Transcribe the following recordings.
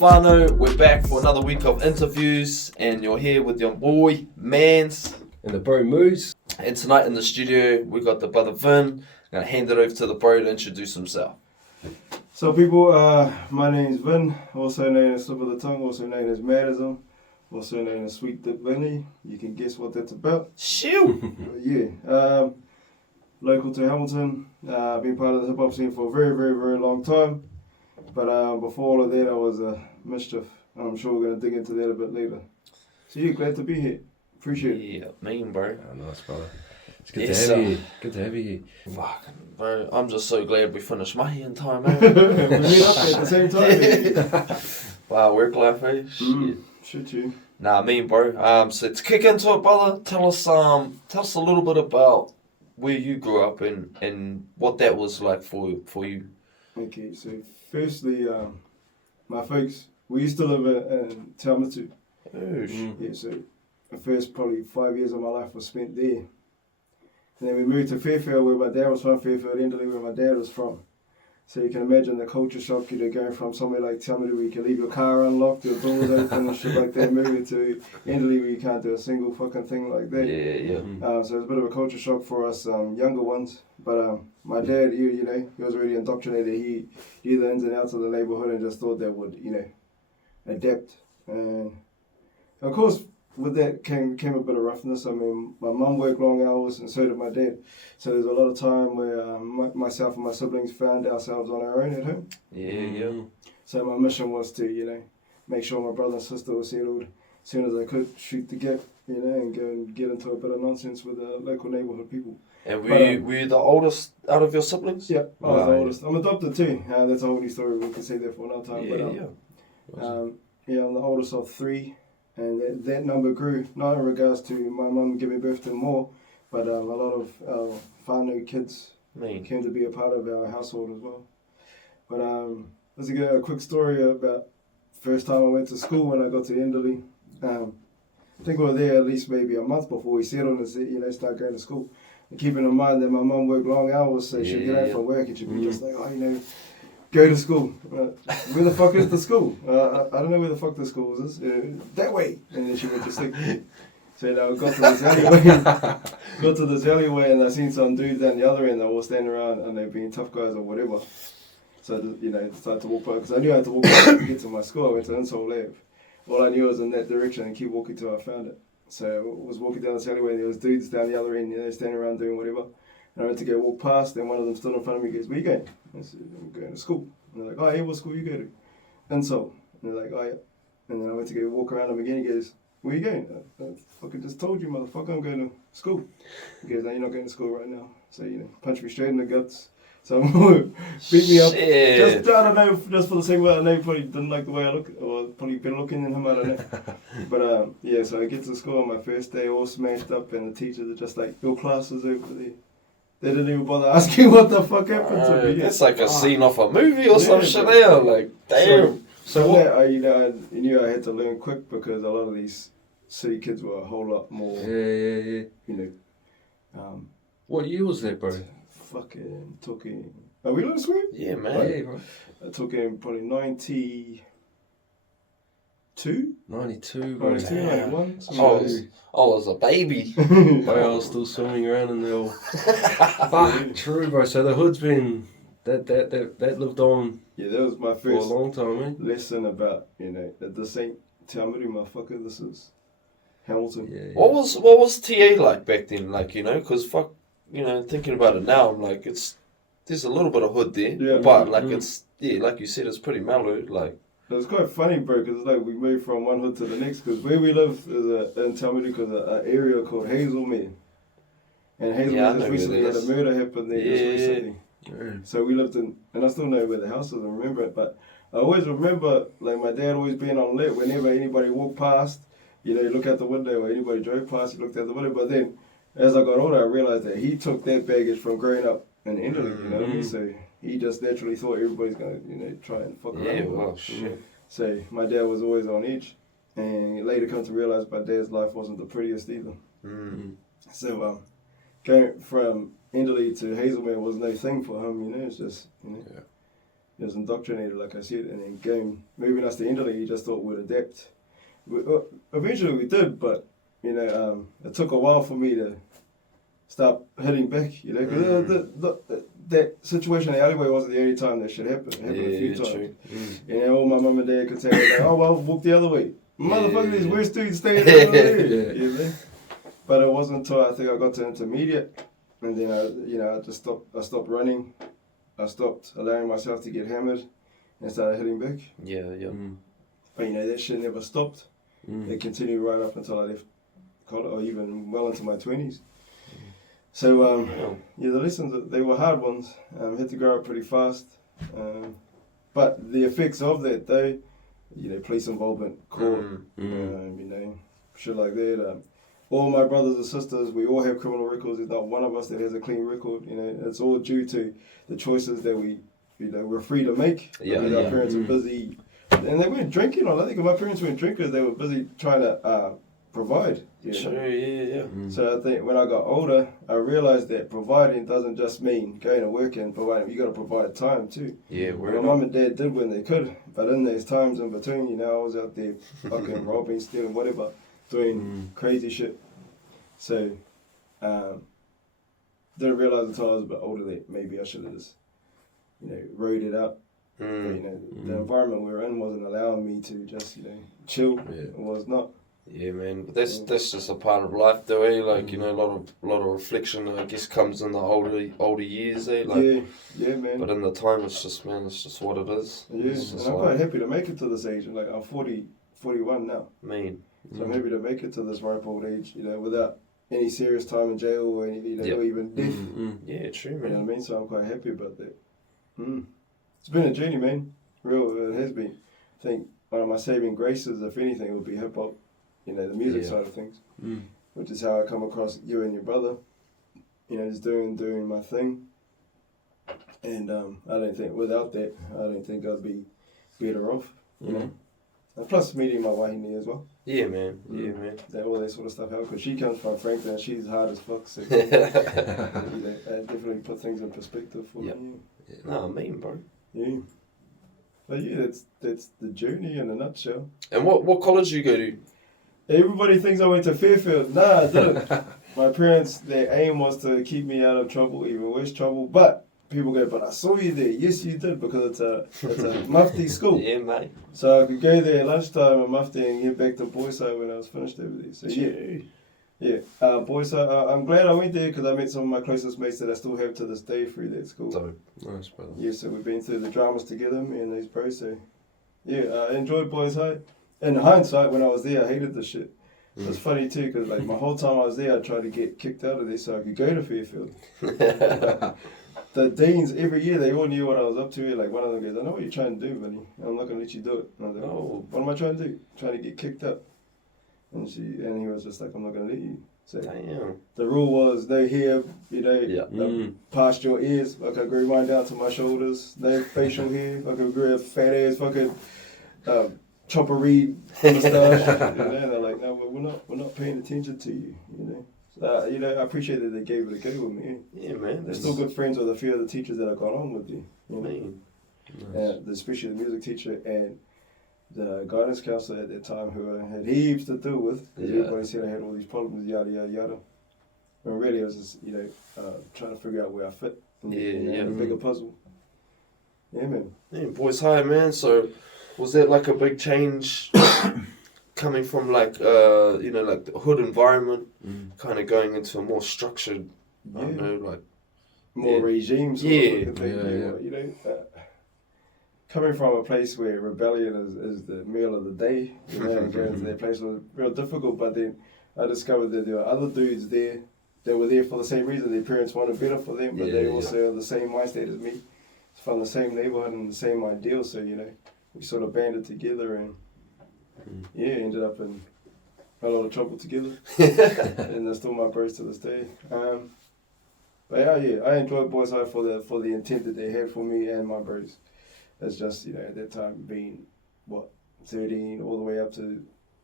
whānau? We're back for another week of interviews, and you're here with your boy, Mans. And the bro Moose. And tonight in the studio, we got the brother Vin. I'm going to hand it over to the bro to introduce himself. So people, my name is Vin, also known as Slip of the Tongue, also known as Madism, also known as Sweet Dip Vinny. You can guess what that's about. Shoo! Local to Hamilton, been part of the hip hop scene for a very, very, very long time. But before all of that, I was mischief. I'm sure we're going to dig into that a bit later. So yeah, glad to be here. Appreciate it. Yeah, mean, bro. Oh, nice, brother. It's good to have you here. Good to have you here. Fucking, bro. I'm just so glad we finished Mahi in time, man. We meet up at the same time. Wow, work life, eh? Shit. Shoot you. Nah, mean, bro. So to kick into it, brother, tell us a little bit about where you grew up and what that was like for you. Okay, so firstly, my folks, we used to live in Taumatu. Yeah, so the first probably 5 years of my life was spent there. And then we moved to Fairfield, where my dad was from, Fairfield, Italy, where my dad was from. So you can imagine the culture shock, going from somewhere like Taumatu where you can leave your car unlocked, your doors open and shit like that, moving to Italy where you can't do a single fucking thing like that. Yeah. So it was a bit of a culture shock for us younger ones. But my dad, he was already indoctrinated. He knew the ins and outs of the neighborhood and just thought that would, adapt. And of course, with that came a bit of roughness. I mean, my mum worked long hours and so did my dad. So there's a lot of time where myself and my siblings found ourselves on our own at home. Yeah. So my mission was to, make sure my brother and sister were settled as soon as I could, shoot the gap, and go and get into a bit of nonsense with the local neighbourhood people. And were you the oldest out of your siblings? Yeah, I was the oldest. I'm adopted too. That's a whole new story. We can say that for another time. I'm the oldest of three. And that number grew, not in regards to my mum giving birth to more, but a lot of our whānau kids came to be a part of our household as well. But let's get a quick story about first time I went to school when I got to Enderley. I think we were there at least maybe a month before we settled and said, start going to school. And keeping in mind that my mum worked long hours, so she'd get out from work and she'd be just like, go to school. Where the fuck is the school? I don't know where the fuck the school is. That way. And then she went to sleep. So I got to this alleyway, and I seen some dudes down the other end that were standing around and they being tough guys or whatever. So I decided to walk by because I knew I had to walk back to get to my school. I went to Insole Lab. All I knew was in that direction and keep walking till I found it. So I was walking down this alleyway and there was dudes down the other end, standing around doing whatever. And I went to go walk past, and one of them stood in front of me and goes, "Where you going?" I said, "I'm going to school." And they're like, "Oh, yeah, what school you go to?" And they're like, "Oh, yeah." And then I went to go walk around him again. He goes, "Where you going?" I fucking just told you, motherfucker, I'm going to school. He goes, "No, you're not going to school right now." So, punch me straight in the guts. So beat me up. Shit. I don't know, just for the same way I know he probably didn't like the way I look, or probably better looking than him, I don't know. But so I get to school on my first day, all smashed up, and the teachers are just like, "Your class is over there." They didn't even bother asking what the fuck happened to me. It's like a scene off a movie or some shit there. Like, damn. So what? I knew I had to learn quick because a lot of these city kids were a whole lot more. Yeah. What year was that, bro? Fucking took in. Are we allowed to swear? Yeah, man. Yeah, bro. I took in probably 92. 92, bro. 91. I was a baby. I was still swimming around in the old. But true, bro. So the hood's been that lived on. Yeah, that was my for a first long time, man. lesson about that this ain't Taumatu, motherfucker. This is Hamilton. Yeah. What was TA like back then? Like, because fuck, thinking about it now, I'm like, there's a little bit of hood there, but like it's like you said, it's pretty mellow. Like, it was quite funny, bro, because like we moved from one hood to the next. Because where we live is in Taumatu, because an area called Hazelmere, and Hazelmere just recently had a murder happen there just recently. Yeah. So we lived in, and I still know where the house is and remember it, but I always remember like my dad always being on alert whenever anybody walked past. You look out the window, or anybody drove past, you looked out the window. But then, as I got older, I realized that he took that baggage from growing up in Italy. You know what I mean? So he just naturally thought everybody's gonna, try and fuck around. yeah, well, shit. So my dad was always on edge, and later come to realize my dad's life wasn't the prettiest either. So going from Enderley to Hazelmere was no thing for him, it's just, he was indoctrinated, like I said, and then moving us to Enderley, he just thought we'd adapt. Eventually we did, but it took a while for me to start hitting back. Cause that situation in the alleyway wasn't the only time that shit happened. It happened a few times. All my mum and dad could say, like, oh well, walk the other way. Motherfucker, these worst dudes staying over there. But it wasn't until I think I got to intermediate, and then I stopped running. I stopped allowing myself to get hammered, and started hitting back. But that shit never stopped. It continued right up until I left college, or even well into my 20s. So the lessons, they were hard ones. Had to grow up pretty fast. But the effects of that though, police involvement, court, shit like that. All my brothers and sisters, we all have criminal records. There's not one of us that has a clean record. It's all due to the choices that we're free to make. Our parents are busy, and they weren't drinking. I think if my parents weren't drinkers, they were busy trying to provide. So I think when I got older, I realized that providing doesn't just mean going to work and providing. You got to provide time too. My mum and dad did when they could, but in those times in between, I was out there fucking robbing, stealing, whatever, doing crazy shit. So didn't realize until I was a bit older that maybe I should have just rode it out. But, the environment we were in wasn't allowing me to just chill. It was not. Yeah, man. But that's just a part of life, though. Like a lot of reflection, I guess, comes in the older years. Like, yeah, man. But in the time, it's just what it is. Yeah, and I'm quite happy to make it to this age. Like I'm 41 now. Mean. So I'm happy to make it to this ripe old age, without any serious time in jail or any, or even death. Yeah, true, man. You know what I mean? So I'm quite happy about that. It's been a journey, man. Real, it has been. I think one of my saving graces, if anything, would be hip hop. The music side of things, which is how I come across you and your brother. Just doing my thing. And I don't think without that, I'd be better off. And plus meeting my wahine as well. Yeah, man. Yeah, man. All that sort of stuff helps because she comes from Franklin and she's hard as fuck. So that definitely put things in perspective for me. Yeah. No, I mean, bro. Yeah. But yeah, that's the journey in a nutshell. And what college do you go to? Everybody thinks I went to Fairfield. Nah, I didn't. My parents, their aim was to keep me out of trouble, even worse trouble. But people go, but I saw you there. Yes, you did, because it's a mufti school. Yeah, mate. So I could go there at lunchtime at mufti and get back to Boyside when I was finished over there. So Boyside. I'm glad I went there because I met some of my closest mates that I still have to this day through that school. Nice, brother. Yeah, so we've been through the dramas together, me and these bros. So I enjoyed Boyside. In hindsight, when I was there, I hated the shit. It's funny too, because my whole time I was there, I tried to get kicked out of there so I could go to Fairfield. The deans, every year, they all knew what I was up to. Like one of them goes, I know what you're trying to do, buddy. I'm not going to let you do it. And I was like, oh, what am I trying to do? Trying to get kicked out. And he was just like, I'm not going to let you. So the rule was no hair, past your ears. I could grew mine down to my shoulders. No facial hair. I could grow a fat ass fucking chopper reed moustache. And they're like, no, we're not paying attention to you. I appreciate that they gave it a go with me. Yeah, man. They're still good friends with a few of the teachers that I've gone on with you. Nice. Especially the music teacher and the guidance counselor at that time, who I had heaps to deal with. Everybody said I had all these problems, yada yada yada. When really I was just, trying to figure out where I fit in the bigger puzzle. Yeah, man. Yeah, Boyside, man. So, was that like a big change coming from like the hood environment, kind of going into a more structured, I don't know, like more regime sort of thing. Coming from a place where rebellion is the meal of the day, and going to that place was real difficult. But then I discovered that there were other dudes there that were there for the same reason. Their parents wanted better for them, but they also have the same mindset as me. It's from the same neighborhood and the same ideal. So we sort of banded together and ended up in a lot of trouble together. And they're still my bros to this day. But I enjoyed Boyside for the intent that they had for me and my bros. It's just, at that time being, 13 all the way up to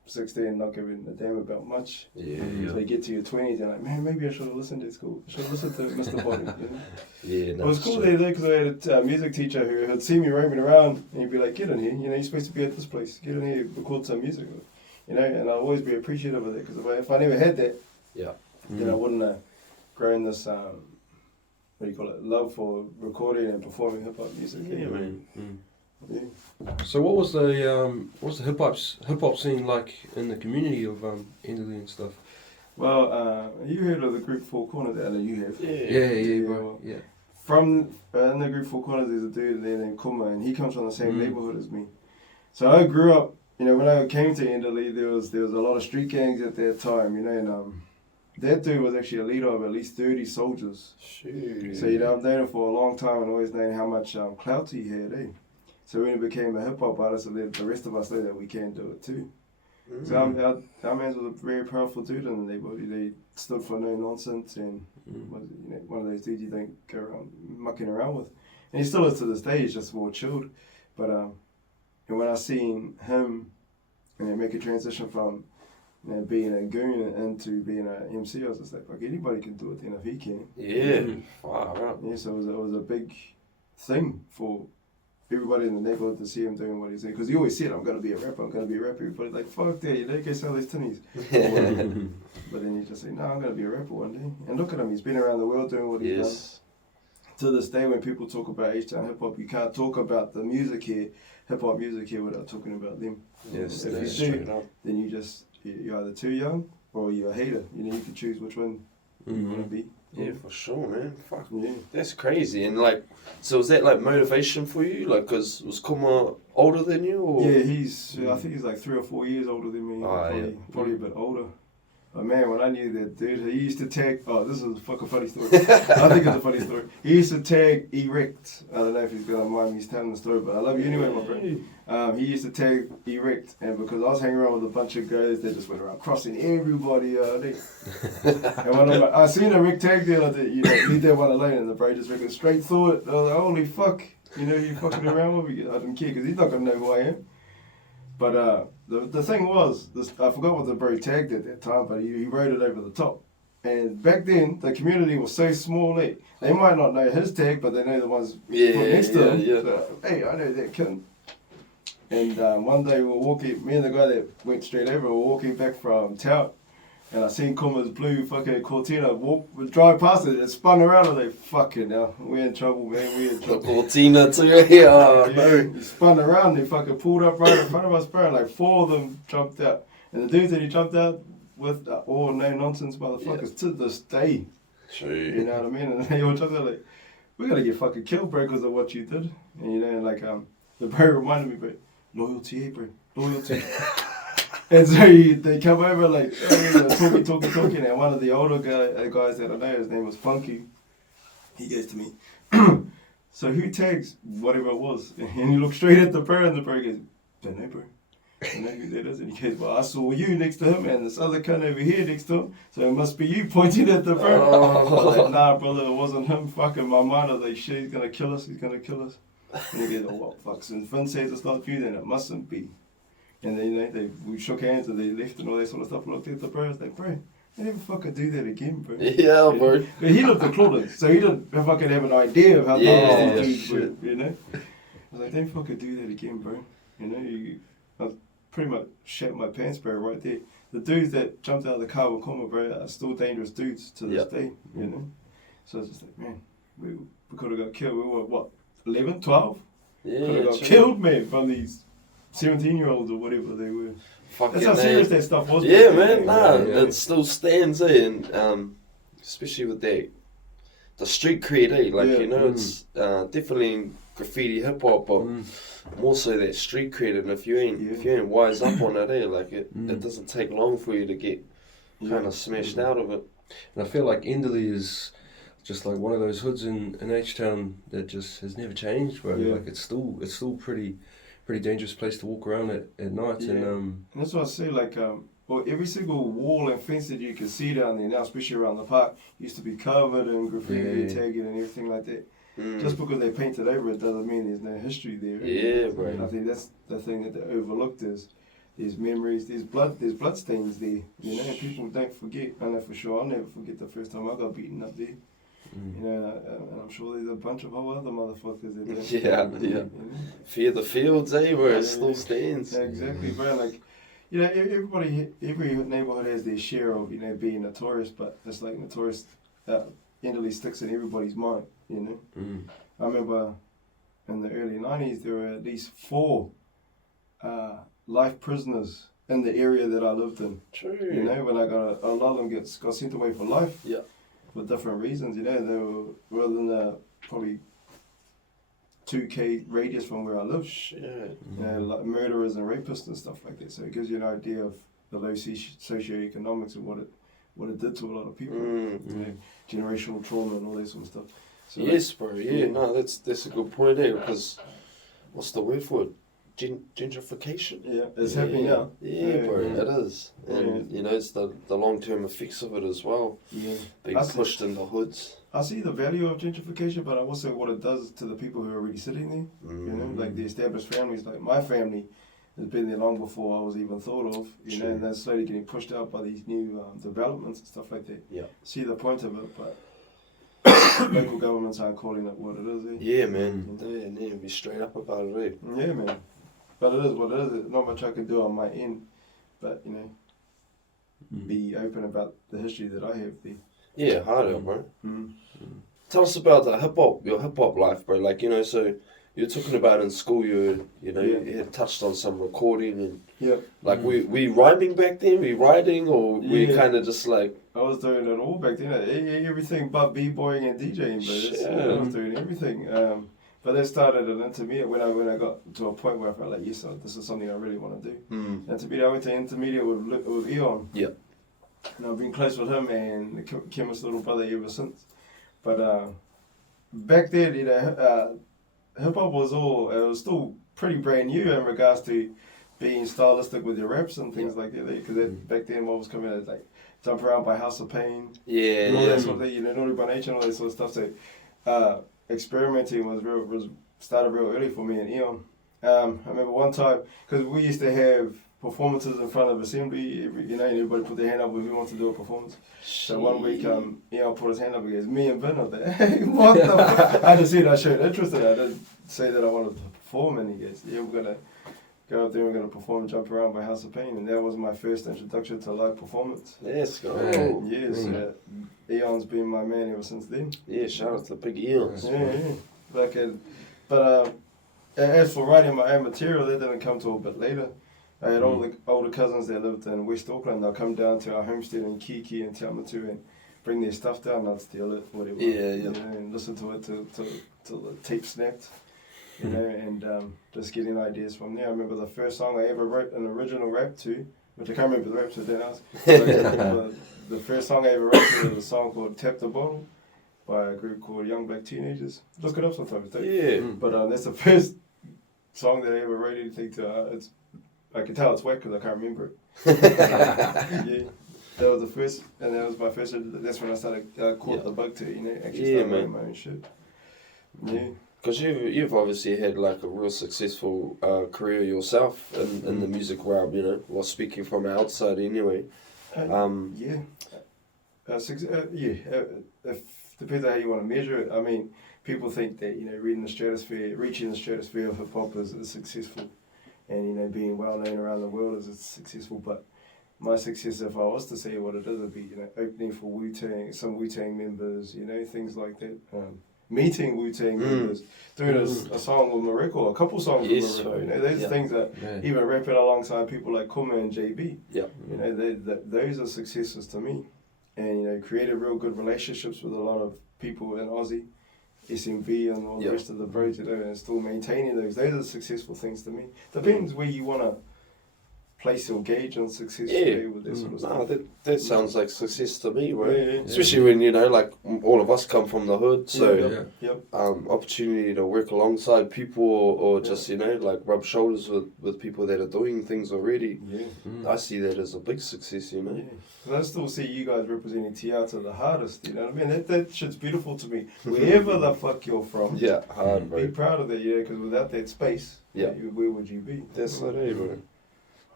16, not giving a damn about much. Yeah, So you get to your 20s, you're like, man, maybe I should have listened to school. I should have listened to Mr. Bobby. You know? Yeah, It was cool there because I had a music teacher who had seen me roaming around, and he'd be like, get in here, you know, you're supposed to be at this place. Get in here, record some music. You know, and I'll always be appreciative of that because if I never had that, then I wouldn't have grown this, what do you call it, love for recording and performing hip-hop music. Yeah, man. Yeah. So what was the hip hop scene like in the community of Enderley and stuff? Well, you heard of the group Four Corners, Alan, you have. Yeah, bro. Yeah. From in the group Four Corners, there's a dude there named Kuma, and he comes from the same neighborhood as me. So I grew up, you know, when I came to Enderley, there was a lot of street gangs at that time, you know, and that dude was actually a leader of at least 30 soldiers. Shoot. So, you know, I've known him for a long time and always known how much clout he had, eh? So when he became a hip-hop artist, the rest of us know that we can do it too. So our man was a very powerful dude in the neighborhood. They stood for no nonsense and was, you know, one of those dudes you don't go around mucking around with. And he still is to this day, he's just more chilled. But and when I seen him, you know, make a transition from, you know, being a goon into being an MC, I was just like anybody can do it then if he can. Yeah, far out. Yeah, so it was a big thing for everybody in the neighborhood to see him doing what he's doing. Because he always said, I'm going to be a rapper, I'm going to be a rapper. Everybody's like, fuck that, you know, go sell these tinnies. But then he just say, no, I'm going to be a rapper one day. And look at him, he's been around the world doing what he's done. To this day, when people talk about H-Town hip-hop, you can't talk about the music here, hip-hop music here, without talking about them. Yes, if you do, then you're either too young or you're a hater. You know, you can choose which one you want to be. Yeah, for sure, man. Fuck. Yeah. That's crazy. And like, so was that like motivation for you? Like, cause was Kuma older than you? Or? Yeah, I think he's like 3 or 4 years older than me. Probably a bit older. But man, when I knew that dude, he used to tag, this is a fucking funny story. I think it's a funny story. He used to tag Erect. I don't know if he's going to mind me telling the story, but I love you anyway, my friend. He used to tag Erect, and because I was hanging around with a bunch of guys that just went around crossing everybody. And when I seen a Rick tag there, like, you know, leave that one alone, and the bro just went straight through it. I was like, holy fuck, you know, you fucking around with me. I didn't care, because he's not going to know who I am. But the thing was, I forgot what the bro tagged at that time, but he wrote it over the top. And back then, the community was so small, they might not know his tag, but they know the ones put next to him. Yeah. So, hey, I know that kid. And one day we were walking, me and the guy that went straight over, we were walking back from town, and I seen Kuma's blue fucking Cortina drive past it, and spun around, and they fucking hell, we're in trouble, man, we're in trouble. Cortina too, yeah, no. He spun around, he fucking pulled up right in front of us, bro, and like 4 of them jumped out. And the dudes that he jumped out with all no-nonsense motherfuckers to this day. True. You know what I mean? And they all jumped out like, we're gonna get fucking killed, bro, because of what you did. And you know, and like, the bro reminded me, bro, loyalty, bro, loyalty. And so they come over like talking, and one of the older guys that I know, his name was Funky. He goes to me, so who tags whatever it was? And he looked straight at the bro, and the bro goes, don't know, bro. I know who that is. And he goes, well, I saw you next to him, and this other cunt over here next to him, so it must be you pointing at the bro. I was like, nah, brother, it wasn't him. Fucking my mind, I was like, shit, he's gonna kill us, And he goes, oh, well, fuck, since Finn says it's not you, then it mustn't be. And then, you know, we shook hands and they left and all that sort of stuff. I looked at the bro, I was like, bro, they never fucking do that again, bro. Yeah, bro. But he looked at Claude, so he didn't fucking have an idea of how dangerous these dudes were, you know? I was like, don't fucking do that again, bro. You know, I pretty much shat my pants, bro, right there. The dudes that jumped out of the car with Kuma, bro, are still dangerous dudes to this day, you know? So I was just like, man, we could have got killed. We were, what, 11, 12? Yeah, could have got killed, man, from these 17-year-olds or whatever they were. Fucking That's how serious that stuff was. Yeah, man, it still stands, and especially with the street cred, like, you know, it's definitely in graffiti hip hop, but more so that street cred, and if you ain't wise up on it, like it doesn't take long for you to get kind of smashed out of it. And I feel like Enderley is just like one of those hoods in H-Town that just has never changed, bro. Like it's still pretty dangerous place to walk around at night. And that's what I say, like, well, every single wall and fence that you can see down there now, especially around the park, used to be covered in graffiti, tagging and everything like that. Just because they painted over it doesn't mean there's no history there. Yeah, bro. And I think that's the thing that they overlooked is there's memories, there's blood stains there, you know, and people don't forget. I know for sure, I'll never forget the first time I got beaten up there. You know, and I'm sure there's a bunch of whole other motherfuckers that don't. Yeah. You know? Fear the fields, eh? Where it still stands. Exactly, bro. Like, you know, every neighborhood has their share of, you know, being notorious, but it's like notorious endlessly sticks in everybody's mind, you know. I remember in the early 90s, there were at least 4 life prisoners in the area that I lived in. True. You know, when I got a lot of them got sent away for life. Yeah. For different reasons, you know, they were within a probably 2K radius from where I live. Shit. You know, like murderers and rapists and stuff like that. So it gives you an idea of the low socioeconomics and what it did to a lot of people. You know, generational trauma and all that sort of stuff. So yes, bro. Yeah, no, that's a good point there, because what's the word for it? Gentrification. Yeah, it's happening now. Yeah, bro, it is, and you know, it's the long-term effects of it as well. Yeah, being pushed into hoods. I see the value of gentrification, but also what it does to the people who are already sitting there. You know, like the established families. Like my family has been there long before I was even thought of. You know, and they're slowly getting pushed out by these new developments and stuff like that. Yeah, see the point of it, but local governments aren't calling it what it is. Eh? Yeah, man. They need to be straight up about it. Eh? Yeah, man. But it is what it is. There's not much I can do on my end, but you know, be open about the history that I have there. Yeah, harder, bro. Tell us about your hip hop life, bro. Like, you know, so you're talking about in school, you had touched on some recording and like we rhyming back then, we writing, or we kind of just like. I was doing it all back then. Everything but b-boying and DJing, bro. I was doing everything. But that started at intermediate when I got to a point where I felt like, yes, this is something I really want to do. Intermediate, I went to intermediate with Eon. Yeah. And I've been close with him and the chemist's little brother ever since. But back then, you know, hip hop was still pretty brand new in regards to being stylistic with your raps and things like that. Because back then, what was coming out like Jump Around by House of Pain. Yeah. And all that sort of thing, you know, Naughty by Nature and all that sort of stuff. So experimenting was started real early for me and Eon. I remember one time, because we used to have performances in front of assembly, you know, and everybody put their hand up when we want to do a performance. So one week, Eon put his hand up and goes, me and Vin are there. Hey, what the fuck? I just said I showed interest in it. I didn't say that I wanted to perform, and he goes, yeah, we're going to go up there, we're going to perform Jump Around by House of Pain. And that was my first introduction to live performance. Yes, go. Yes, Eon's been my man ever since then. Yeah, shout out to Big Eon. But as for writing my own material, that didn't come till a bit later. I had all the older cousins that lived in West Auckland. They'll come down to our homestead in Kiki and Tiamatu and bring their stuff down and I'd steal it, whatever. You know, and listen to it till the tape snapped. You know, and just getting ideas from there. I remember the first song I ever wrote an original rap to, which I can't remember the rap, so don't ask. The first song I ever wrote to was a song called Tap the Bottle by a group called Young Black Teenagers. Look it up sometimes, too. Yeah. But that's the first song that I ever wrote anything to. I can tell it's whack because I can't remember it. Yeah. That was the first, and that was my first, that's when I started, caught the bug to, you know, actually start writing my own shit. Yeah. Because you've obviously had like a real successful career yourself in the music realm, you know, well, speaking from outside anyway. Depends on how you want to measure it. I mean, people think that, you know, reaching the stratosphere of hip hop is successful, and, you know, being well known around the world is successful. But my success, if I was to say what it is, would be, you know, opening for Wu-Tang, some Wu-Tang members, you know, things like that. Meeting Wu-Tang members, doing a song with Mariko, a couple songs with Mariko. You know, those things that even rapping alongside people like Kuma and JB. Yeah. You know, those are successes to me. And, you know, created real good relationships with a lot of people in Aussie, SMV and all the rest of the bros, you know, and still maintaining those. Those are successful things to me. Depends where you want to place your gauge on success with this sort of stuff. That sounds like success to me, right? Especially when, you know, like all of us come from the hood, so opportunity to work alongside people or just, you know, like rub shoulders with people that are doing things already. I see that as a big success, you know. And I still see you guys representing Tiata the hardest, you know what I mean? That shit's beautiful to me. Wherever the fuck you're from, hard, bro. Be proud of that, because without that space, where would you be? That's what it is, bro.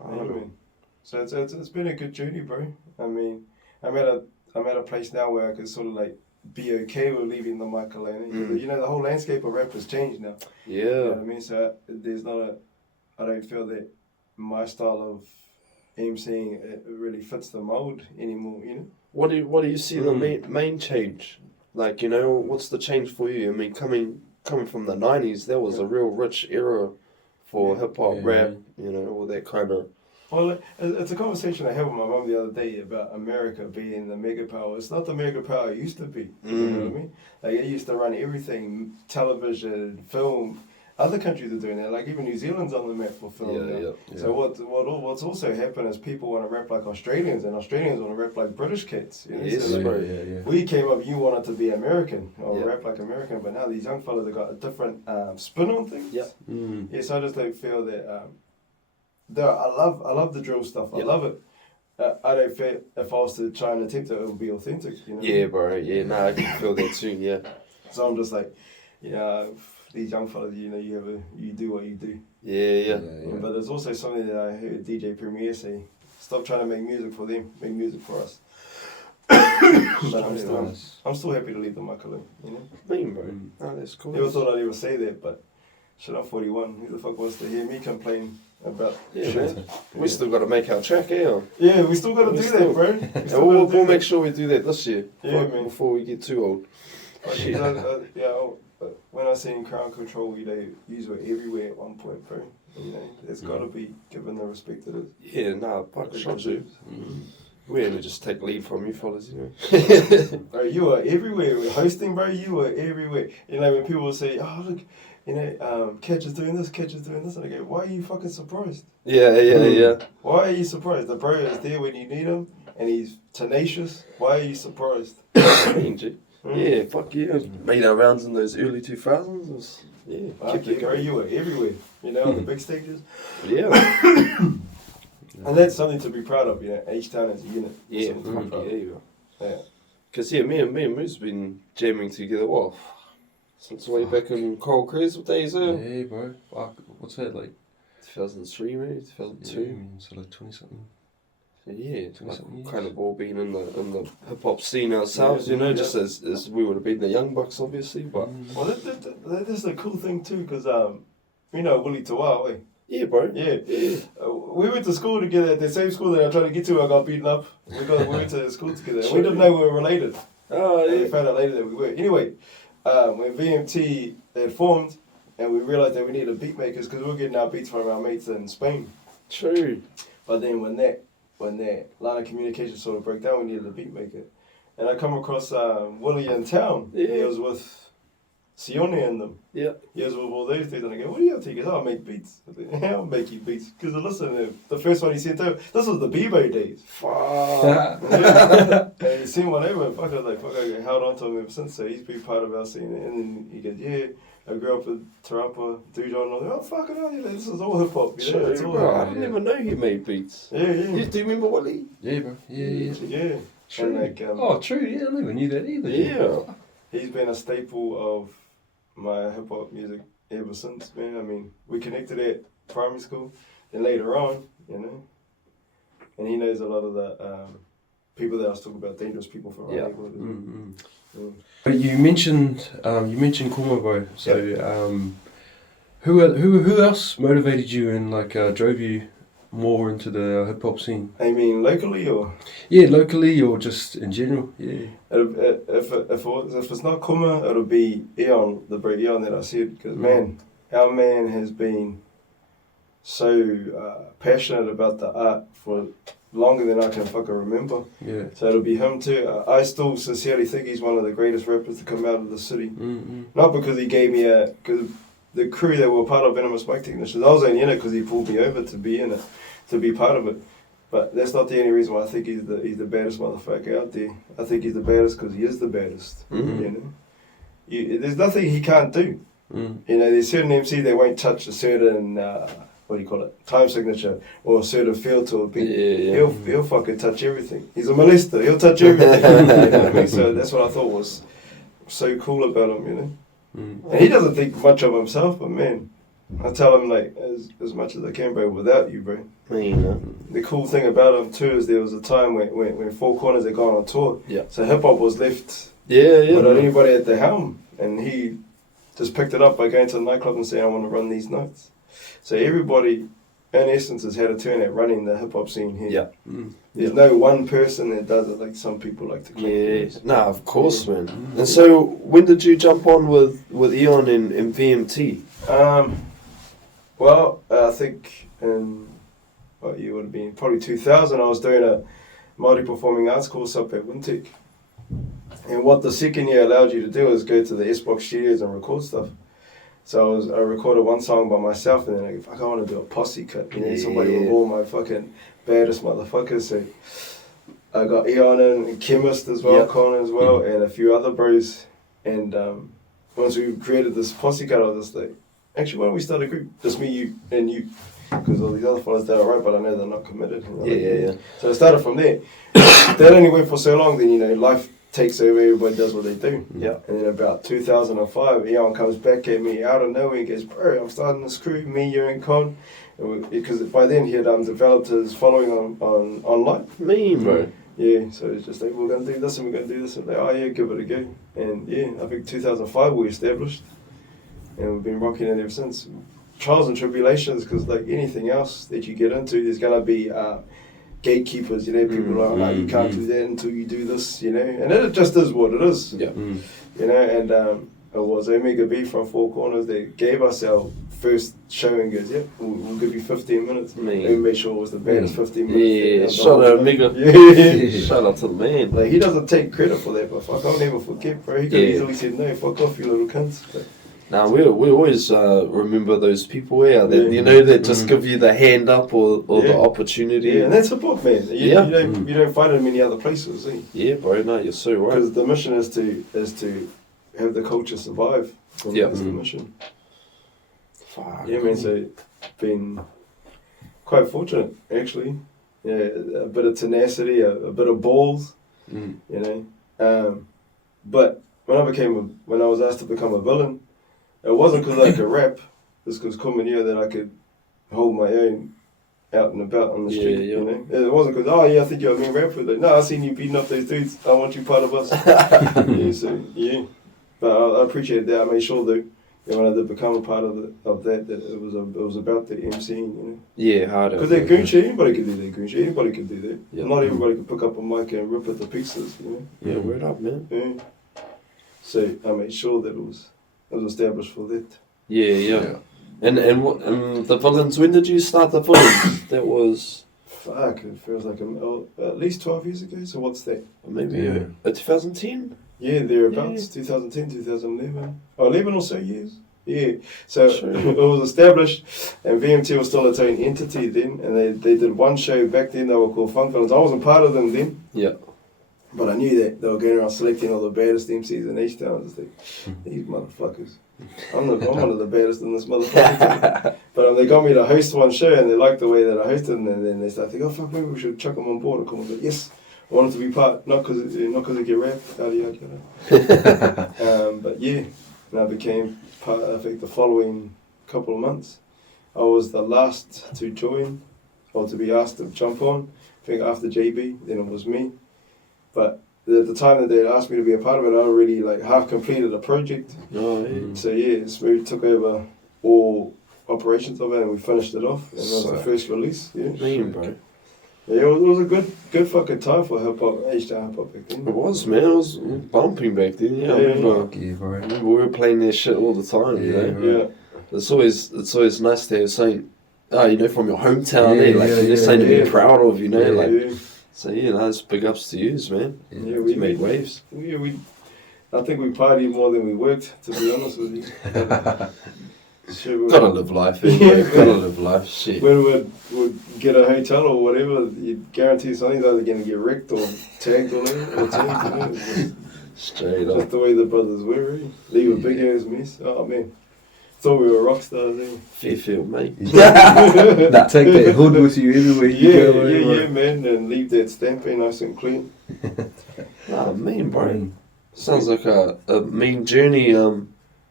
So it's been a good journey, bro. I mean, I'm at a place now where I can sort of like be okay with leaving the mic alone. You know, the whole landscape of rap has changed now. Yeah. You know what I mean? So there's not I don't feel that my style of emceeing it really fits the mold anymore, you know? What do you see the main change? Like, you know, what's the change for you? I mean, coming from the 90s, that was a real rich era for hip-hop, rap, you know, all that kind of... Well, it's a conversation I had with my mum the other day about America being the mega power. It's not the mega power it used to be. You know what I mean? Like, it used to run everything, television, film. Other countries are doing that. Like, even New Zealand's on the map for film now. So what's also happened is people want to rap like Australians, and Australians want to rap like British kids. You know? Yes, We came up, you wanted to be American, or rap like American, but now these young fellas have got a different spin on things. Yeah, so I just don't feel that... I love the drill stuff. I love it. I don't feel if I was to try and attempt it, it would be authentic. You know? Yeah, bro. Yeah, no, I can feel that too. Yeah. So I'm just like, these young fellas, you know, you do what you do. Yeah. But there's also something that I heard DJ Premier say: stop trying to make music for them, make music for us. But I'm still happy to leave the mic alone. You know. Mean, bro. Oh, that's cool. Never thought I'd ever say that, but shit, I'm 41. Who the fuck wants to hear me complain about shit? Man. We still got to make our track, Yeah, we still got to do that, bro. We'll make sure we do that this year. Yeah, man. Before we get too old. When I seen Crown Control, you were everywhere at one point, bro. You know, it's got to be given the respect it is. Yeah, nah, fuck shot you. We only just take lead from you fellas, you know. Bro, you were everywhere. With hosting, bro, you were everywhere. You know, when people say, oh, look, you know, Catch is doing this, and I go, why are you fucking surprised? Yeah. Why are you surprised? The bro is there when you need him, and he's tenacious. Why are you surprised? Yeah, fuck yeah. Made our rounds in those early 2000s. Fuck yeah, bro, you were everywhere. You know, on the big stages. Yeah. And that's something to be proud of, you know, each town as a unit. Yeah, Yeah. Because, me and Moose been jamming together, since way back in Coral Crest days, Yeah, bro. Fuck, what's that, like? 2003, maybe? 2002? Yeah, I mean, so like 20-something. Yeah, kind of all been in the hip-hop scene ourselves, you know, just as we would have been the Young Bucks, obviously, but... Well, that's the cool thing, too, because, you know Willie Tawa, eh? Yeah, bro. Yeah. We went to school together, at the same school that I tried to get to. I got beaten up. We went to school together. And we didn't know we were related. Oh, yeah. We found out later that we were. Anyway, when VMT had formed, and we realised that we needed beat makers because we were getting our beats from our mates in Spain. True. But then when that line of communication sort of broke down, we needed a beat maker. And I come across Willie in town. Yeah. He was with Sione and them. Yeah. He was with all those dudes, and I go, what do you have to? He goes, I'll make beats. I think, I'll make you beats. Because listen, the first one he sent over, this was the Bebo days. Fuck. And he sent one over, and fuck, I was like, fuck, I held on to him ever since. So he's been part of our scene. And then he goes, yeah, I grew up with Tarapa, Dujon, and I was like, oh, fucking hell, yeah, this is all hip hop. You know, it's all bro, I didn't even know he made beats. Yeah. Do you remember Willie? Yeah, bro. Yeah. True. And like, true, yeah, I never knew that either. Yeah. He's been a staple of my hip hop music ever since, man. I mean, we connected at primary school, and later on, you know, and he knows a lot of the people that I was talking about, dangerous people from our neighborhood. But you mentioned Kuma, bro. So who else motivated you and like drove you more into the hip hop scene? I mean, locally or? Yeah, locally or just in general. Yeah. If it's not Kuma, it'll be Eon, the bro Eon that I said. Because man, our man has been so passionate about the art for longer than I can fucking remember. Yeah. So it'll be him too. I still sincerely think he's one of the greatest rappers to come out of the city. Not because he gave me because the crew that were part of Venomous Mic Technicians, I was only in it because he pulled me over to be in it, to be part of it. But that's not the only reason why I think he's the baddest motherfucker out there. I think he's the baddest because he is the baddest. You know, there's nothing he can't do. You know, there's certain MCs that won't touch a certain time signature or a certain feel to a beat. He'll fucking touch everything. He's a molester. He'll touch everything. You know what I mean? So that's what I thought was so cool about him. You know, and he doesn't think much of himself, but man, I tell them like as much as I can, bro, without you, bro. The cool thing about them too is there was a time when Four Corners had gone on tour. Yeah. So hip hop was left without anybody at the helm, and he just picked it up by going to the nightclub and saying, I want to run these notes. So everybody, in essence, has had a turn at running the hip hop scene here. Yeah. There's no one person that does it like some people like to claim. Yeah. Nah, of course, man. And so, when did you jump on with Eon and VMT? Well, I think in what year would have been? Probably 2000. I was doing a Māori Performing Arts course up at Wintec. And what the second year allowed you to do is go to the S-Box studios and record stuff. So I recorded one song by myself, and then I want to do a posse cut. You know, somebody with all my fucking baddest motherfuckers. So I got Eon and Chemist as well, Connor as well, and a few other bros. And once we created this posse cut, I was just like, actually, why don't we start a group? Just me, you, and you. Because all these other fellas, they're alright, but I know they're not committed. Yeah. So I started from there. That only went for so long, then, you know, life takes over, everybody does what they do. Yeah. And then about 2005, Eon comes back at me out of nowhere and goes, bro, I'm starting this crew, me, you and Con. Because by then he had developed his following on online. Bro. Yeah, so it's just like, we're going to do this and we're going to do this. And like, oh yeah, give it a go. And yeah, I think 2005 we established. And we've been rocking it ever since. Trials and tribulations, because like anything else that you get into, there's going to be gatekeepers, you know, people are like, you can't do that until you do this, you know, and it just is what it is. Yeah. You know, and it was Omega B from Four Corners that gave us our first show and goes, we'll give you 15 minutes. And we made sure it was the baddest 15 minutes. Yeah, shout out Omega. Yeah. Shout out to the man. Like, he doesn't take credit for that, but fuck, I'll never forget, bro. He could easily said, no, fuck off, you little cunts. But, now we always remember those people that you know that just give you the hand up or the opportunity. Yeah, and that's hip-hop, man. You don't find it in many other places, eh? Yeah, bro. No, you're so right. Because the mission is to have the culture survive. That's the mission. Fuck. Yeah, man. So been quite fortunate, actually. Yeah, a bit of tenacity, a bit of balls. You know. But when I was asked to become a villain, it wasn't because I could rap. It's because Kuma knew that I could hold my own out and about on the street. Yeah. You know, it wasn't because I think you're a mean rapper. Like, no, I seen you beating up those dudes. I want you part of us. But I appreciate that. I made sure that when I did become a part of that it was about the MCing. You know. Yeah, harder. Because that goon shit, anybody could do that goon shit. Anybody could do that. Yeah. Not everybody could pick up a mic and rip it to pieces. You know. Yeah, word up, man. Yeah. So I made sure that it was established for that. Yeah. And what the villains? When did you start the villains? That was. Fuck, it feels like at least 12 years ago. So what's that? Maybe 2010. Yeah, thereabouts. 2010, 2011. 11 or so years. Yeah. So it was established, and VMT was still its own entity then, and they did one show back then. They were called Funk Villains. I wasn't part of them then. Yeah. But I knew that they were going around selecting all the baddest MCs in H Town. I was like, these motherfuckers. I'm one of the baddest in this motherfucker. But they got me to host one show, and they liked the way that I hosted, and then they started thinking, oh fuck, maybe we should chuck them on board. And come on, like, yes, I wanted to be part, not because they get rap, yada. But yeah, and I became part. I think the following couple of months, I was the last to join or to be asked to jump on. I think after JB, then it was me. But at the time that they asked me to be a part of it, I already like half completed a project. Oh, yeah. So yeah, Smooth took over all operations of it, and we finished it off. And it was the first release. Yeah, bro. Yeah, it was a good fucking time for hip hop, H-Town hip hop back then. It was, man. It was bumping back then. Yeah, I remember we were playing that shit all the time. You know? Yeah. It's always nice to have something, from your hometown. Something to be proud of. You know, So that's big ups to you, man. Yeah, we made waves. Yeah, I think we partied more than we worked, to be honest with you. Sure, gotta live life, gotta live life. Shit. When we'd get a hotel or whatever, you'd guarantee something's either gonna get wrecked or tagged or tagged. Straight up. Just the way the brothers were, really. Leave a big ass mess. Oh man. Thought we were rock stars then. Fairfield, mate. Take that hood with you everywhere you go. Yeah, man, and leave that stamp in nice and clean. Mean, bro. Sounds like a mean journey.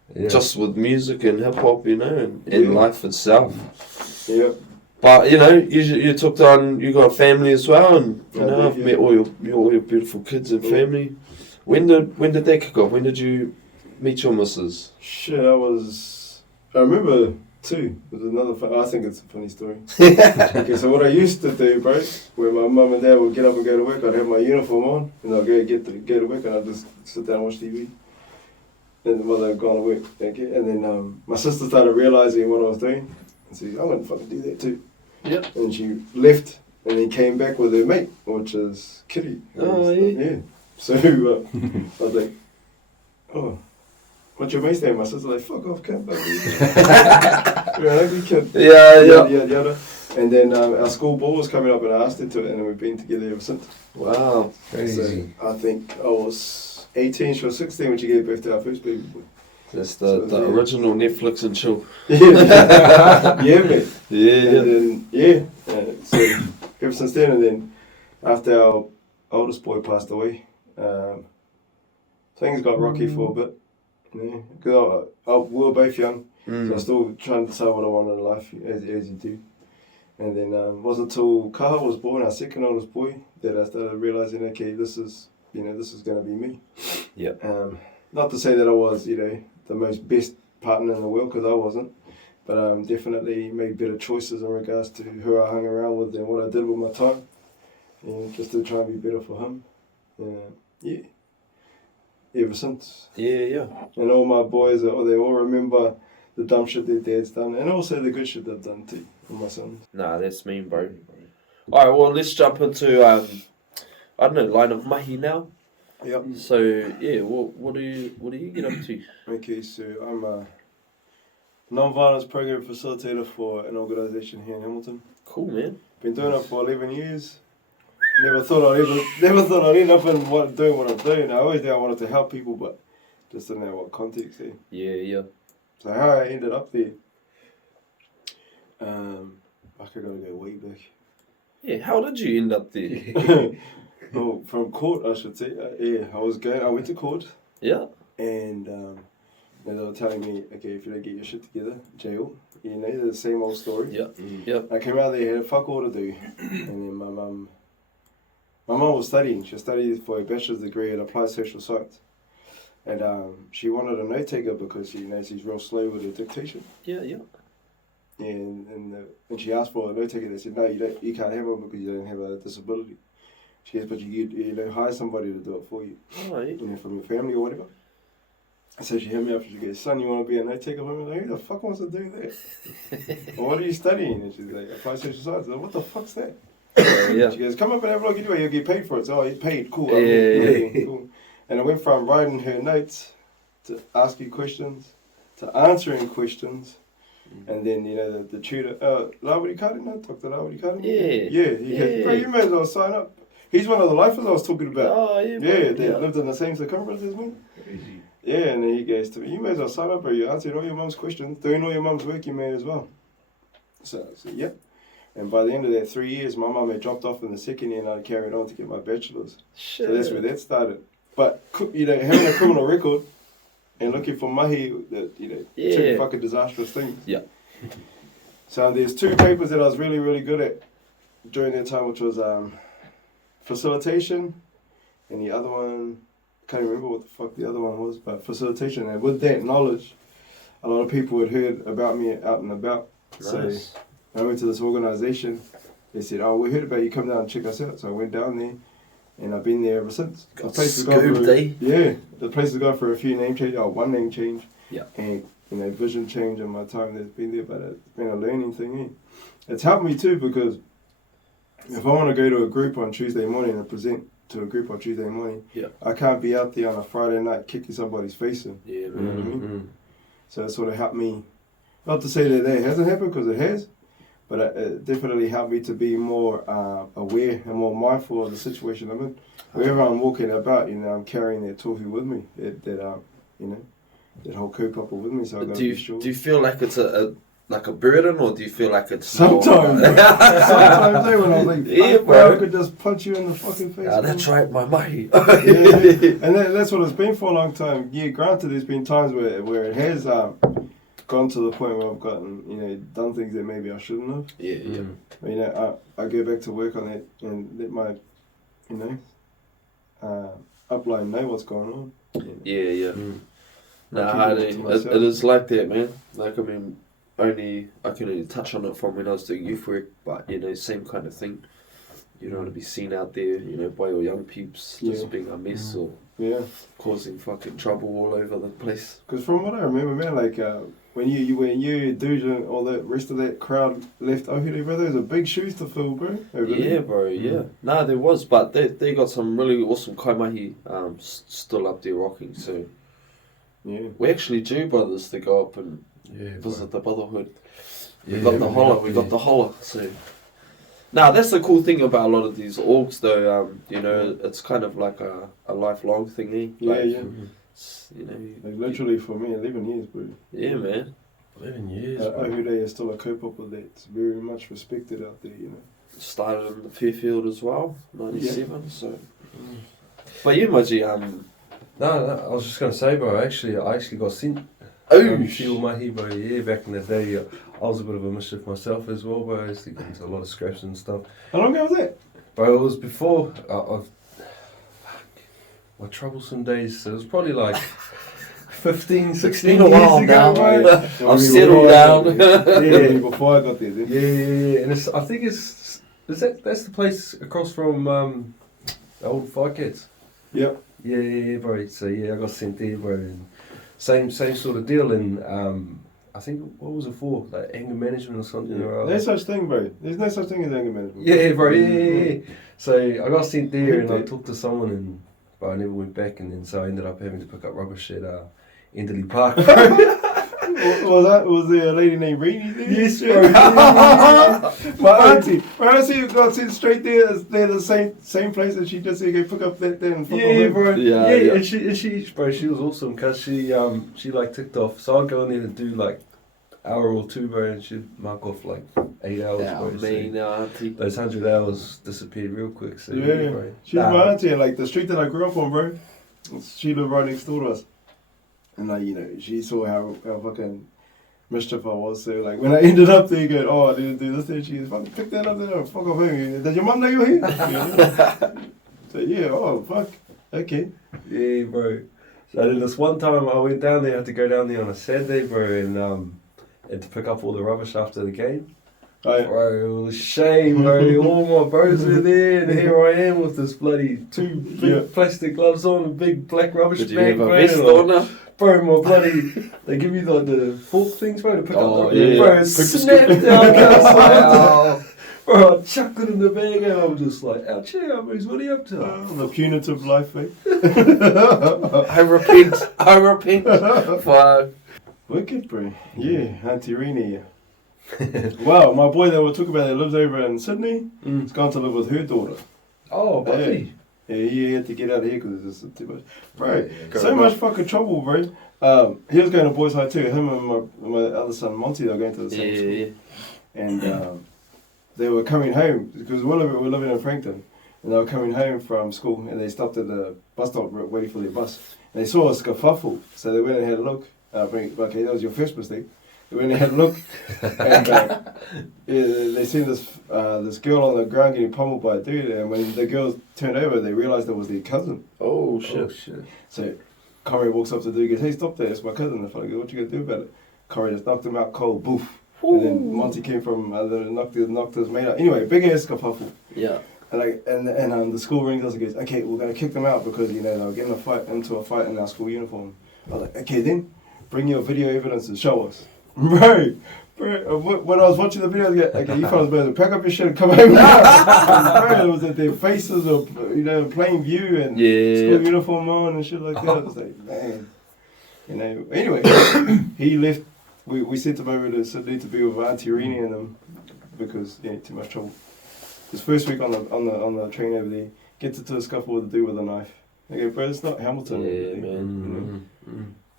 just with music and hip hop, you know, and life itself. Yeah. But you know, you took on, you got a family as well, and you know, I've met all your beautiful kids and family. When did that kick off? When did you meet your missus? Shit, I remember too. There's another. I think it's a funny story. Okay, so what I used to do, bro, where my mum and dad would get up and go to work, I'd have my uniform on, and I'd go to work, and I'd just sit down and watch TV. Then the mother had gone to work, okay, and then my sister started realizing what I was doing, and said, "I'm gonna fucking do that too." Yeah. And she left, and then came back with her mate, which is Kitty. Oh yeah. So I was like, "Oh, what's your mate's name?" My sister's like, "Fuck off, cunt." Yeah. And then our school ball was coming up, and I asked her to it, and we've been together ever since. Wow. Crazy. So I think I was 18, she was 16 when she gave birth to our first baby boy. That's the original Netflix and chill. Yeah, mate. Yeah. So ever since then, and then after our oldest boy passed away, things got rocky for a bit. Yeah, because we were both young, so I was still trying to decide what I wanted in life, as you do. And then it wasn't until Kaha was born, our second oldest boy, that I started realizing, okay, this is going to be me. Yeah. Not to say that I was, the most best partner in the world, because I wasn't, but definitely made better choices in regards to who I hung around with and what I did with my time, and just to try and be better for him. Ever since. Yeah. And all my boys, they all remember the dumb shit their dad's done, and also the good shit they've done too, for my sons. Nah, that's mean, bro. Alright, well, let's jump into, I don't know, line of mahi now. Yep. So, yeah, what do you get up to? Okay, so I'm a non-violence program facilitator for an organisation here in Hamilton. Cool, man. Been doing it for 11 years. Never thought I'd end up in doing what I'm doing. I always knew I wanted to help people, but just didn't know what context there. Yeah. So how I ended up there, I gotta go way back. Yeah, how did you end up there? Oh, from court, I should say. I went to court. Yeah. And they were telling me, okay, if you don't get your shit together, jail. The same old story. Yeah. I came out there, had a fuck all to do. And then my mum was studying. She studied for a bachelor's degree in applied social science. And she wanted a note taker because she's real slow with her dictation. Yeah. And she asked for a note taker. They said, no, you can't have one because you don't have a disability. She says, but you hire somebody to do it for you. Oh, yeah. From your family or whatever. So she hit me up and she goes, son, you want to be a note taker for me? I'm like, who the fuck wants to do that? Well, what are you studying? And she's like, applied social science. I'm like, what the fuck's that? Yeah. She goes, come up and have a look anyway, you'll get paid for it. So, you're paid, cool. Yeah. Cool. And I went from writing her notes to asking questions to answering questions. And then, the tutor, Lawari Karen, Dr. Lawari Karen? Yeah. He goes, bro, you may as well sign up. He's one of the lifers I was talking about. Oh, yeah. They lived in the same circumference as me. Crazy. Yeah, and then he goes to me, you may as well sign up, bro. You answered all your mum's questions. Doing all your mum's work, you may as well. So I said, yep. And by the end of that 3 years, my mum had dropped off in the second year and I carried on to get my bachelor's. Shit. So that's where that started. But, having a criminal record and looking for mahi, two fucking disastrous things. Yeah. So there's two papers that I was really, really good at during that time, which was facilitation, and the other one, can't remember what the fuck the other one was, but facilitation. And with that knowledge, a lot of people had heard about me out and about. Nice. So I went to this organisation. They said, oh, we heard about you, come down and check us out. So I went down there, and I've been there ever since. The place has gone for a few name changes, one name change. Yeah. And vision change in my time that's been there, but it's been a learning thing. It's helped me too, because if I want to go to a group on Tuesday morning and present to a group on Tuesday morning, I can't be out there on a Friday night kicking somebody's face in. Yeah, man. You know what I mean? So it sort of helped me, not to say that hasn't happened, because it has, but it definitely helped me to be more aware and more mindful of the situation I'm in. Wherever I'm walking about, I'm carrying that tohu with me, that whole kaupapa with me. So I got to be sure. Do you feel like it's a like a burden, or do you feel like it's sometimes? Sometimes, when I was like, yeah, bro, I could just punch you in the fucking face. Yeah, that's right, my mahi. And that's what it's been for a long time. Yeah, granted, there's been times where it has gone to the point where I've gotten, done things that maybe I shouldn't have. Yeah. I go back to work on it and let my, upline know what's going on. Yeah. Nah, it is like that, man. Like, I mean, I can only touch on it from when I was doing youth work, but, same kind of thing. You don't want to be seen out there, by your young peeps just being a mess or causing fucking trouble all over the place. Because from what I remember, man, like, when you dude and all the rest of that crowd left Ohiri, bro, there was a big shoes to fill, bro. Yeah. Nah, there was, but they got some really awesome kaimahi still up there rocking, so we actually due, brothers, to go up and visit the brotherhood. We got the holler, so... Nah, that's the cool thing about a lot of these orgs, though. It's kind of like a lifelong thing, eh? Like literally for me, 11 years, bro. Yeah, man. 11 years. Ohiri is still a co-popper that's very much respected out there, Started in the Fairfield as well, 97. So, but you, Maji, No, I was just gonna say, bro. I actually got sent. Shield mahi, bro. Yeah, back in the day, I was a bit of a mischief myself as well, bro. I used to get into a lot of scraps and stuff. How long ago was that? Bro, it was before my troublesome days. So it was probably like 15, 16 years ago, bro. I've settled down. Yeah, before I got there. Yeah. And I think that's the place across from the old Fire Cats. Yep. Yeah, bro. So I got sent there, bro. And same sort of deal. And I think, what was it for? Like anger management or something? Yeah. Or no such thing, bro. There's no such thing as anger management. Yeah, bro. Yeah. So I got sent there and I talked to someone and I never went back. And then so I ended up having to pick up rubbish at Enderley Park. Was there a lady named Reenie there? Yes, bro. My auntie. My auntie got sent straight there. They're the same place that she just said go pick up that and fuck off. Bro. Yeah. And she was awesome because she like ticked off. So I'd go in there and do like hour or two, bro, and she'd mark off like 8 hours, bro. Auntie. Those 100 hours disappeared real quick. So bro. She's my auntie, like the street that I grew up on, bro. She lived right next door to us. And like, she saw how fucking mischief I was. So like when I ended up there going, I didn't do this and she was fucking pick that up there, fuck off home. Does your mum know you're here? So fuck. Okay. Yeah, bro. So then this one time I went down there, I had to go down there on a Saturday, bro, and to pick up all the rubbish after the game. Right. Bro, it was shame, bro. All my bros were there, and here I am with this bloody 2 big plastic gloves on, a big black rubbish bag. Did you have a vest on? Bro, my bloody, they give you like the fork things, bro, to pick up. Bro, it snapped out. Bro, I chucked it in the bag and I was just like, ouch, what are you up to? The punitive life, eh? I repent. Fuck. Wicked, bro. Yeah, Auntie Reenie. Wow, my boy that we'll talk about that lives over in Sydney, has gone to live with her daughter. Oh, buddy. Yeah, he had to get out of here because it's just too much. Bro, so much fucking trouble, bro. He was going to Boys High too. Him and my other son, Monty, they were going to the same school. And they were coming home, because we were living in Frankton. And they were coming home from school and they stopped at the bus stop waiting for their bus. And they saw a skerfuffle, so they went and had a look. Okay, that was your first mistake. They went and had a look, and they seen this girl on the ground getting pummeled by a dude, and when the girls turned over, they realised it was their cousin. Oh shit. So Corey walks up to the dude and goes, "Hey, stop there, it's my cousin." The fella goes, "What you gonna do about it?" Corey just knocked him out cold, boof. Ooh. And then Monty came from, knocked his mate out. Anyway, big ass skerfuffle. Yeah. And the school rings us and goes, "Okay, we're gonna kick them out because they were getting into a fight in our school uniform." I was like, "Okay then, bring your video evidence and show us." Bro, when I was watching the video, I was like, "Okay, you fellas better pack up your shit and come home now." Bro, it was at their faces of, plain view and school uniform on and shit like that. I was like, man. Anyway, he left. We sent him over to Sydney to be with Auntie Reenie and them because, too much trouble. His first week on the train over there, gets into a scuffle with a dude with a knife. I go, bro, it's not Hamilton. Yeah, man.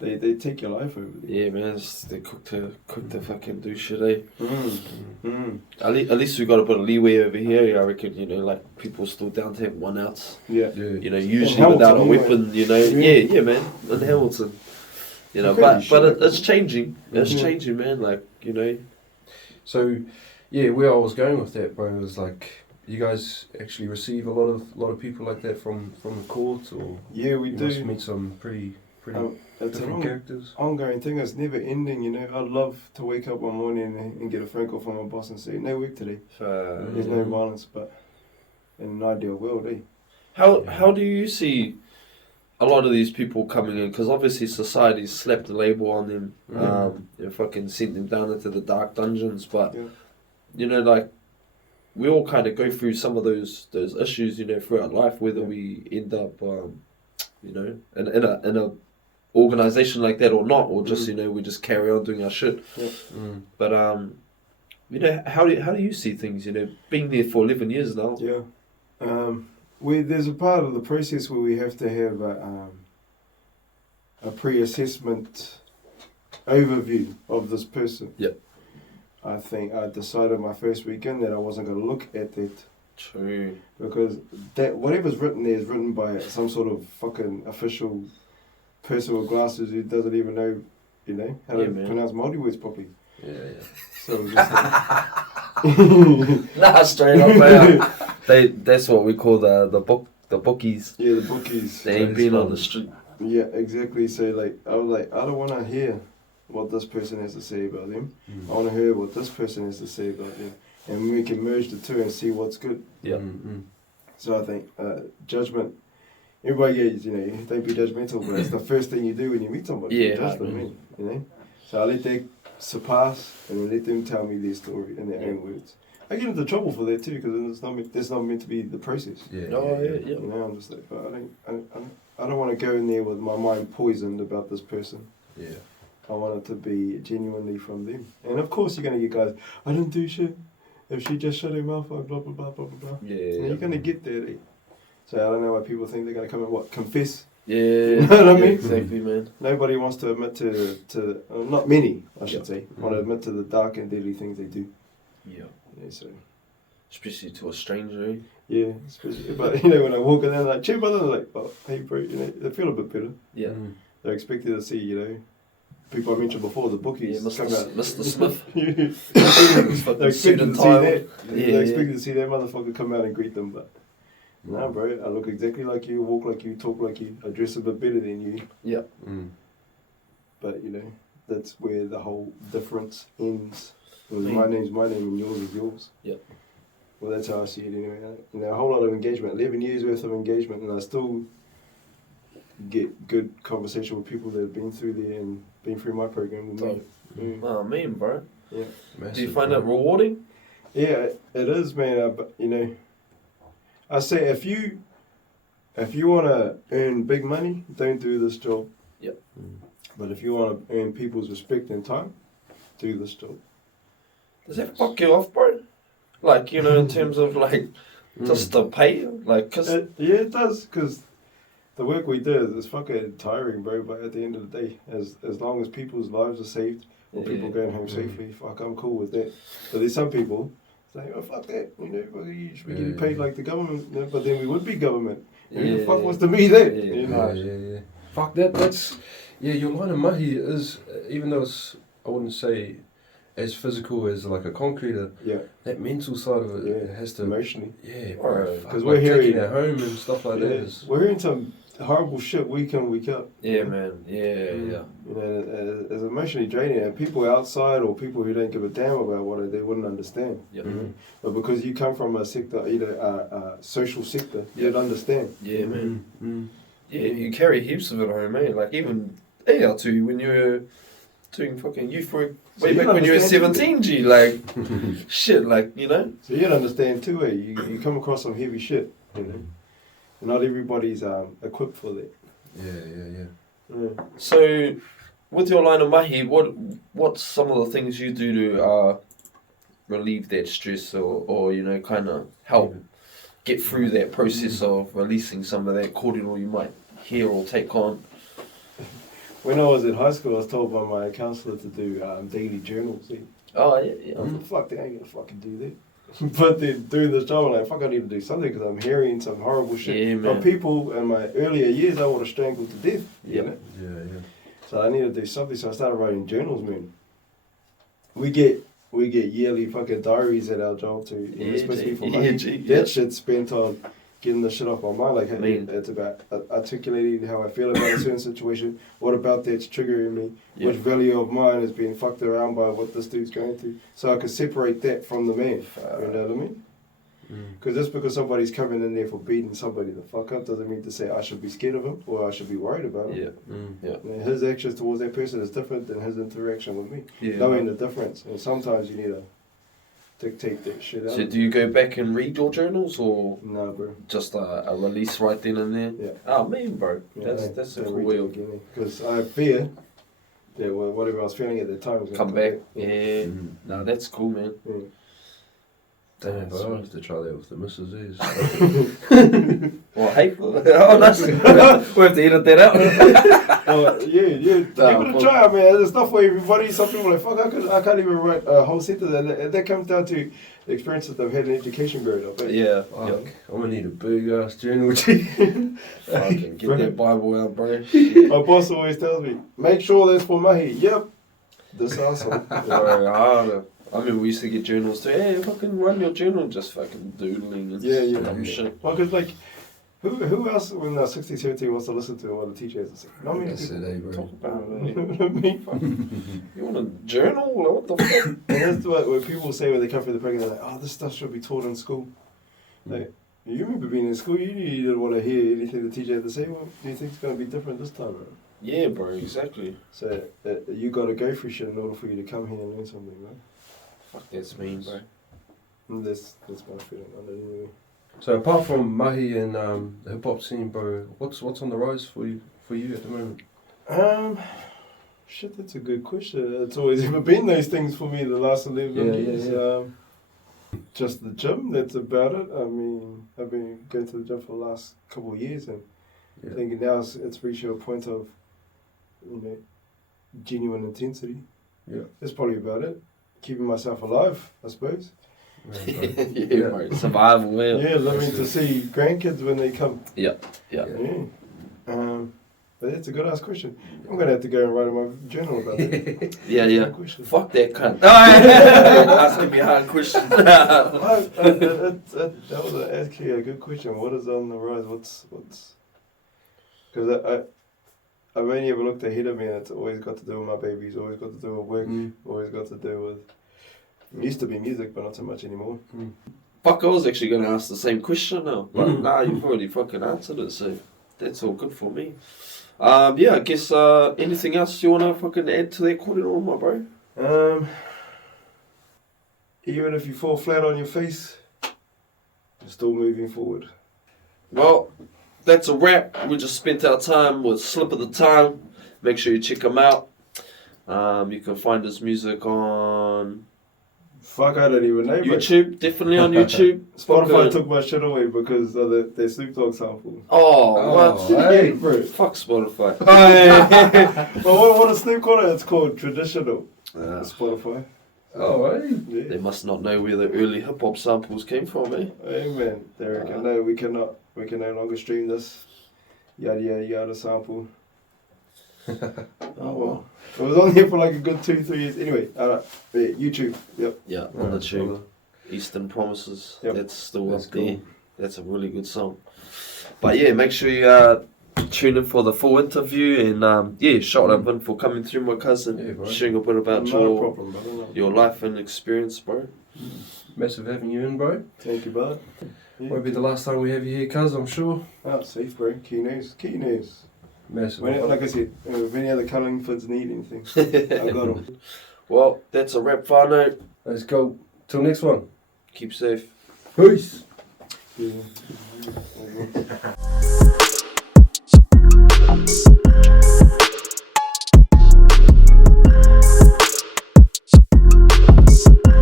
they take your life over there. Yeah, man, they cook to fucking do shit, eh? At least we got a bit of leeway over here. I reckon, you know, like people still down to have 1 ounce. Yeah. You know, usually without a weapon. You know, yeah, man, in Hamilton. You know, but it's changing. It's changing, man. Like, you know. So, yeah, where I was going with that, bro, was like, you guys actually receive a lot of people like that from the court, or yeah, we do. Must meet some pretty it's different characters. Ongoing thing. It's never ending. You know, I'd love to wake up one morning and get a phone call from my boss and say, "No work today. There's no violence." But in an ideal world, eh? How do you see a lot of these people coming in? Because obviously society's slapped a label on them, and fucking sent them down into the dark dungeons. But you know, like, we all kind of go through some of those issues, you know, throughout life. Whether we end up, you know, in a organization like that or not, or just you know, we just carry on doing our shit. But you know, how do you see things? You know, being there for 11 years now. Yeah. There's a part of the process where we have to have a pre-assessment overview of this person. Yep. I think I decided my first weekend that I wasn't going to look at that. True. Because that whatever's written there is written by some sort of fucking official person with glasses who doesn't even know, you know, how to pronounce Māori words properly. Yeah. So it was just like Nah, straight up, man. That's what we call the bookies. Yeah, the bookies. They ain't been on the street. Yeah, exactly. So like, I was like, I don't want to hear what this person has to say about them. I want to hear what this person has to say about them, and we can merge the two and see what's good. Yeah. So I think judgment. Everybody gets, you know, don't be judgmental, but it's the first thing you do when you meet somebody. Yeah. Judge them, you know. So I let that surpass and then let them tell me their story in their own words. I get into trouble for that too, because that's not meant to be the process. Yeah. You know, I'm just like, but I don't want to go in there with my mind poisoned about this person. Yeah. I want it to be genuinely from them. And of course you're going to get guys, I didn't do shit. If she just shut her mouth, I blah, blah, blah, blah, blah, blah. Yeah. And you're going to get there. So I don't know why people think they're going to come and confess. Yeah. You know what I mean? Exactly, man. Nobody wants to admit to not many, I should say, want to admit to the dark and deadly things they do. Yeah. So. Especially to a stranger, eh? Yeah, especially, but you know, when I walk in there, like, cheer brother, they're like, oh, hey bro, you know, they feel a bit better. Yeah. They're expected to see, you know, people I mentioned before, the bookies. Yeah, Mr. Smith. They're expected to see that. Yeah, They're expected to see that motherfucker come out and greet them, but nah, bro, I look exactly like you, walk like you, talk like you, I dress a bit better than you. Yeah. But you know, that's where the whole difference ends. My name's my name and yours is yours. Yeah. Well, that's how I see it anyway. You know, a whole lot of engagement, 11 years worth of engagement, and I still get good conversation with people that have been through there and been through my program with me. Oh, man, bro. Yeah. Massive, do you find that rewarding? Yeah, it is, man. But you know, I say if you want to earn big money, don't do this job. Yep. But if you want to earn people's respect and time, do this job. Does that fuck you off, bro? Like, you know, in terms of, like, just the pay? Like, cause... yeah, it does, because the work we do is fucking tiring, bro, but at the end of the day, as long as people's lives are saved, or people going home safely, fuck, I'm cool with that. But there's some people saying, oh, fuck that, you know, you should be getting paid like the government, but then we would be government. Who the fuck wants to be that? Yeah. Fuck that, that's... Yeah, your line of mahi is, even though it's, I wouldn't say as physical as like a concreter, that mental side of it has to... Emotionally. Yeah, because we're hearing at home and stuff like that. We're hearing some horrible shit week in, week out. Yeah, man. Yeah. You know, it's emotionally draining, and people outside or people who don't give a damn about what they wouldn't understand. Yep. But because you come from a sector, either a social sector, you'd understand. Yeah, man. Yeah, you carry heaps of it home, man. Like even AR2 when you were doing fucking youth work way back when you were 17, G, like shit, like, you know. So you'd understand too, you come across some heavy shit, you know. And not everybody's equipped for that. Yeah. So, with your line of mahi, what's some of the things you do to relieve that stress or you know, kind of help get through that process of releasing some of that cordial you might hear or take on? when I was in high school, I was told by my counsellor to do daily journals. See? Oh, yeah. I was like, fuck, they ain't gonna fucking do that. But then doing this job, I'm like, fuck, I need to do something because I'm hearing some horrible shit from people in my earlier years I would have strangled to death. You know? Yeah. So I need to do something. So I started writing journals, man. We get yearly fucking diaries at our job too, especially for money. That shit's spent on getting the shit off my mind. Like, hey, it's about articulating how I feel about a certain situation. What about that's triggering me? Which value of mine is being fucked around by what this dude's going through? So I can separate that from the man. You know what I mean? Because just because somebody's coming in there for beating somebody the fuck up doesn't mean to say I should be scared of him or I should be worried about him. And his actions towards that person is different than his interaction with me. Knowing the difference. And sometimes you need to dictate that shit out. So do you go back and read your journals or no, bro? Just a release right then and there? Yeah. Oh, man, bro. That's a cool way of because I fear that whatever I was feeling at the time was going to come back. Yeah. No, that's cool, man. Damn, but I'll have to try that with the missus. Well, hey, oh, that's we have to edit that out. Give it a try, man. It's not for everybody. Some people are like, fuck, I can't even write a whole sentence. And that comes down to the experiences they've had in education period. Yeah. Fuck, I'm gonna need a big ass journal. Fucking get that Bible out, bro. My boss always tells me, make sure that's for Mahi. Yep. This asshole. I mean, we used to get journals too. Hey, fucking run your journal, just fucking doodling and dumb shit. Well, because like, who else when they're 16, 17 wants to listen to what the teacher has to say? Not many people talk about it. You want a journal? What the fuck? And that's what people say when they come from the program. They're like, oh, this stuff should be taught in school. Like, you remember being in school, you didn't want to hear anything the teacher had to say. Well, do you think it's going to be different this time, bro? Yeah, bro, exactly. So you got to go through shit in order for you to come here and learn something, right? Fuck, that's mean, bro. And that's my feeling on it anyway. So apart from Mahi and the hip hop scene, bro, what's on the rise for you at the moment? Shit, that's a good question. It's always been those things for me the last 11 years. Yeah. Just the gym, that's about it. I mean, I've been going to the gym for the last couple of years and I think now it's reached a point of, genuine intensity. Yeah. That's probably about it. Keeping myself alive, I suppose. Bro. Survival, man. Yeah, living to see grandkids when they come. Yeah. But that's a good ass question. I'm gonna have to go and write in my journal about that. Yeah. Fuck that cunt. Asking me a hard question. That was actually a good question. What is on the rise? What's? Because I've only ever looked ahead of me, and it's always got to do with my babies. Always got to do with work. Always got to do with. It used to be music, but not so much anymore. Fuck, I was actually going to ask the same question now. But nah, you've already fucking answered it, so that's all good for me. I guess anything else you want to fucking add to that corridor, my bro? Even if you fall flat on your face, you're still moving forward. Well, that's a wrap. We just spent our time with Slip of the Tongue. Make sure you check him out. You can find his music on... Fuck, I don't even know. YouTube, definitely on YouTube. Spotify took my shit away because of their Snoop Dogg sample. Oh, what? Hey, bro. Fuck Spotify. But what does Snoop call it? It's called traditional. Spotify. Oh, hey. Yeah. They must not know where the early hip hop samples came from, eh? Hey, man. They reckon, no, we can no longer stream this. Yada, yada, yada sample. Oh, well. It was on here for like a good 2-3 years. Anyway, YouTube. Yep. Yeah, on the tune. Eastern Promises. Yep. That's still up there. That's a really good song. But yeah, make sure you tune in for the full interview and shout out Vin for coming through, my cousin, sharing a bit about your life and experience, bro. Massive having you in, bro. Thank you, bud. Yeah. Won't be the last time we have you here, cuz, I'm sure. Oh, safe, bro. Key news. Massive. Like I said, if any other Cullingfords need anything, I got them. Well, that's a wrap, whānau. Let's go. Till next one. Keep safe. Peace. Yeah.